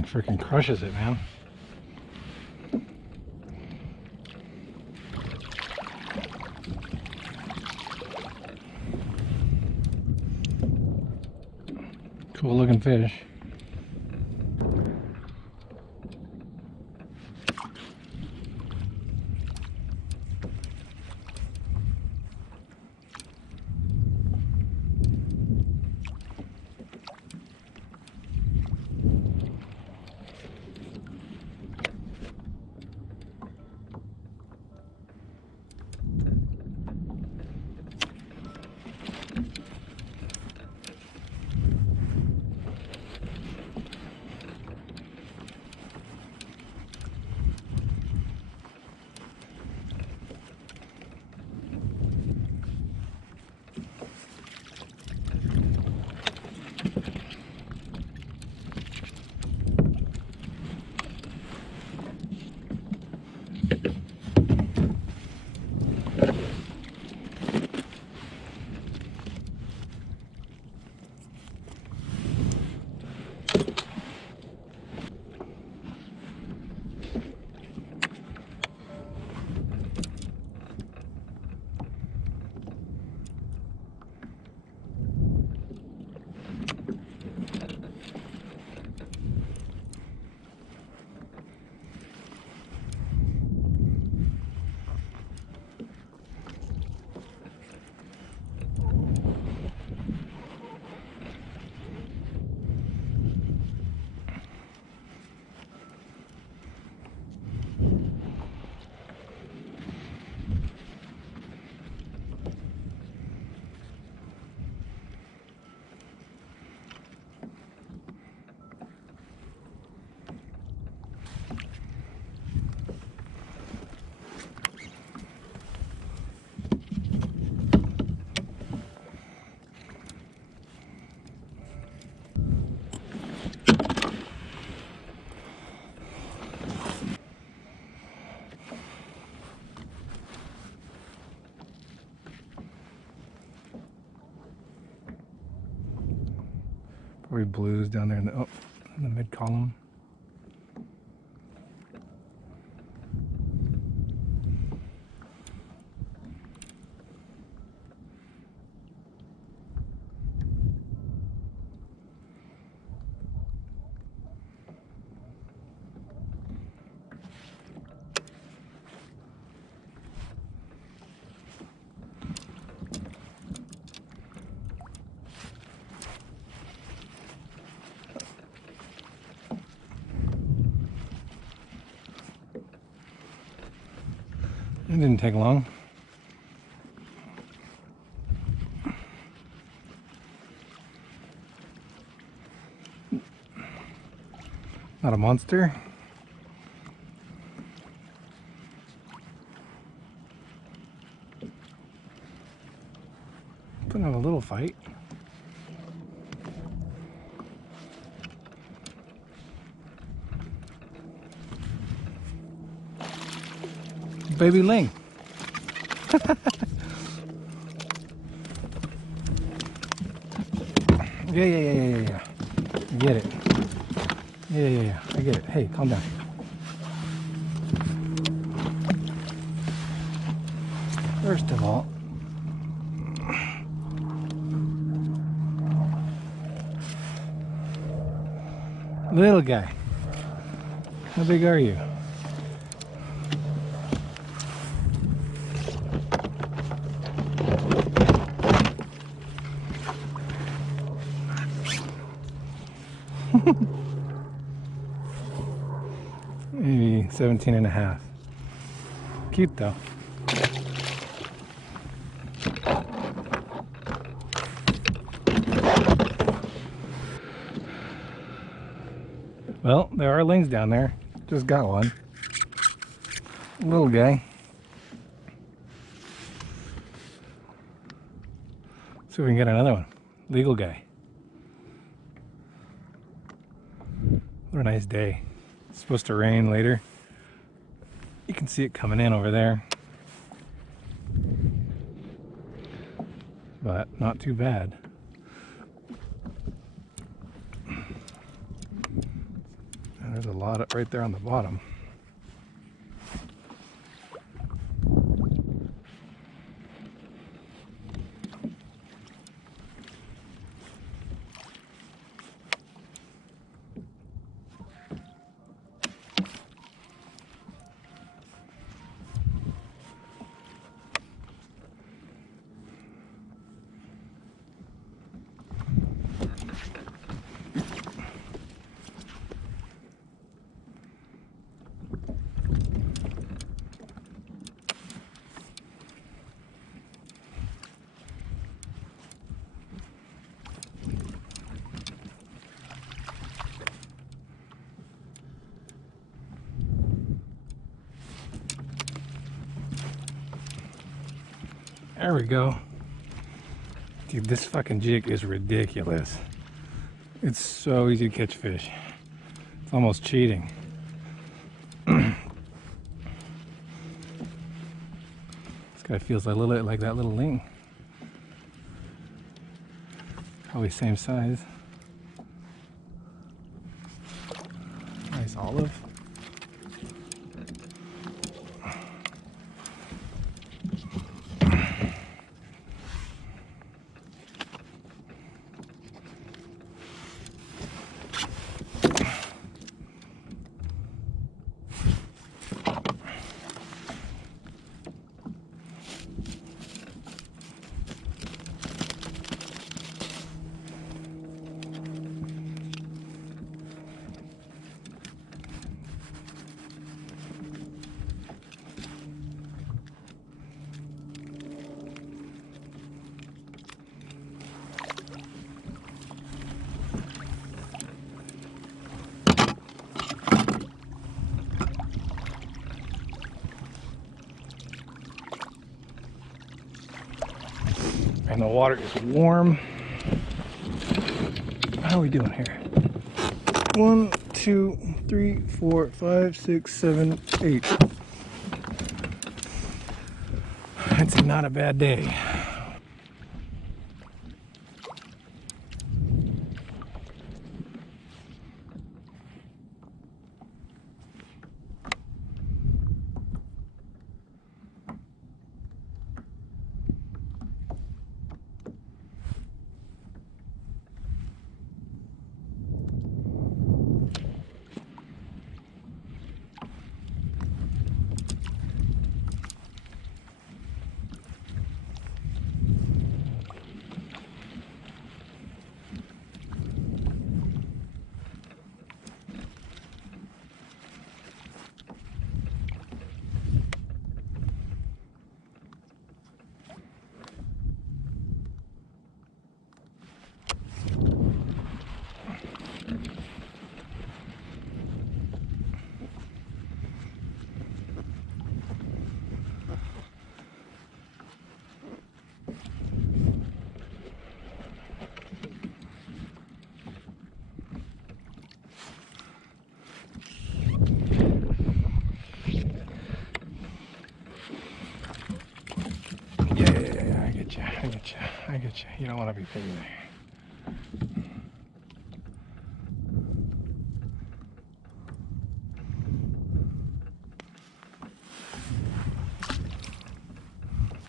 thing freaking crushes it, man. Cool looking fish. Probably blues down there in the mid column. It didn't take long. Not a monster. Putting up a little fight. Baby ling. Yeah. I get it. Yeah. I get it. Hey, calm down. First of all, little guy, how big are you? Maybe 17 and a half. Cute though. Well, there are lings down there. Just got one. Little guy. See if we can get another one. Legal guy. What a nice day. It's supposed to rain later. You can see it coming in over there. But not too bad. There's a lot right there on the bottom. There we go. Dude, this fucking jig is ridiculous. It's so easy to catch fish. It's almost cheating. This guy feels a little bit like that little ling. Probably same size. Nice olive. And the water is warm. How are we doing here? 1, 2, 3, 4, 5, 6, 7, 8. It's not a bad day. I get you. You don't want to be piggy there.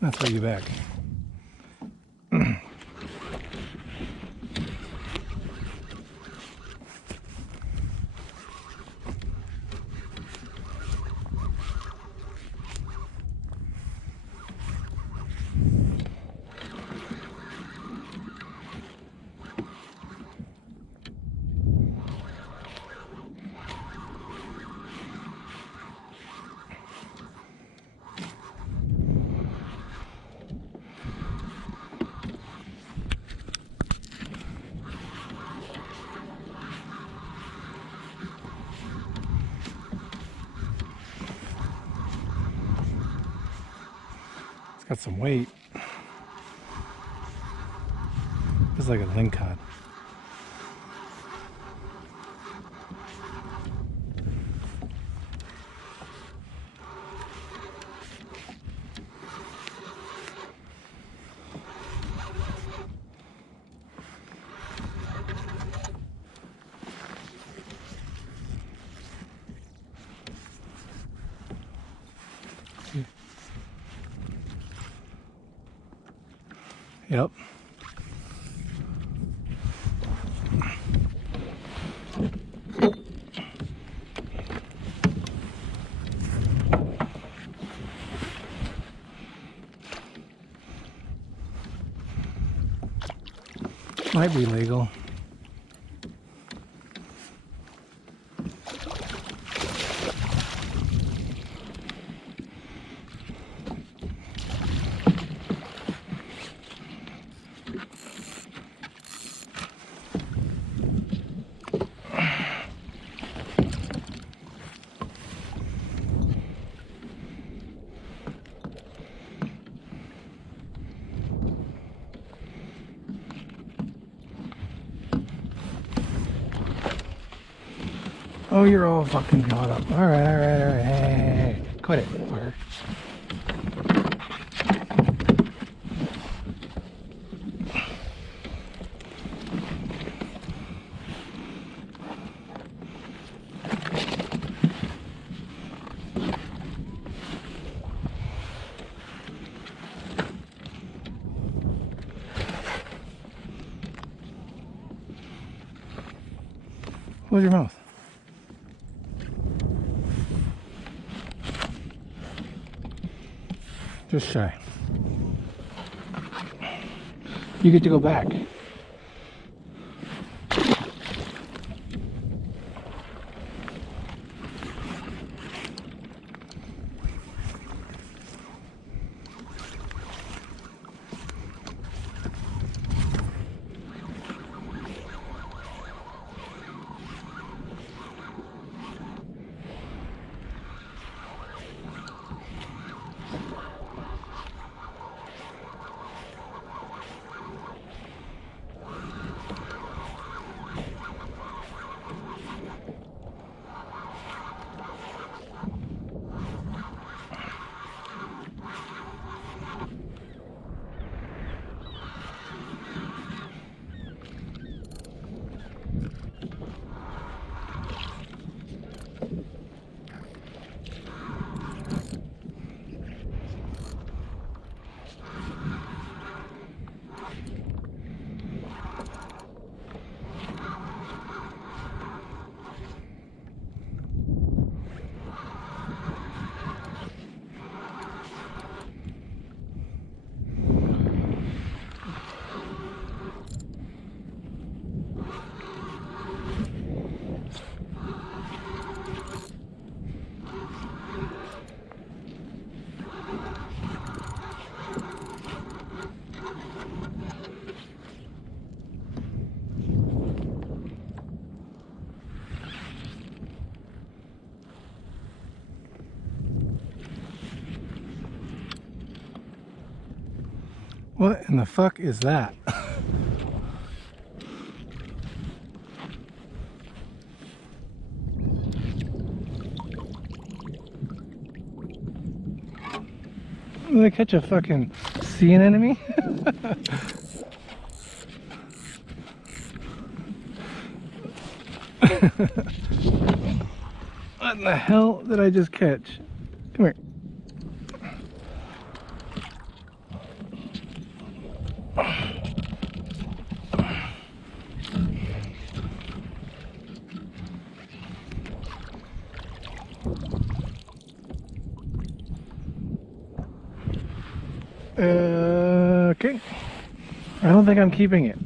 That's where you back. It's got some weight. It's like a lingcod. Yep. Might be legal. Oh, you're all fucking caught up. Alright, alright, alright. Hey, quit it, fucker. Close your mouth. Just shy. You get to go back. What in the fuck is that? Did they catch a fucking sea anemone? What in the hell did I just catch? Come here. Okay. I don't think I'm keeping it.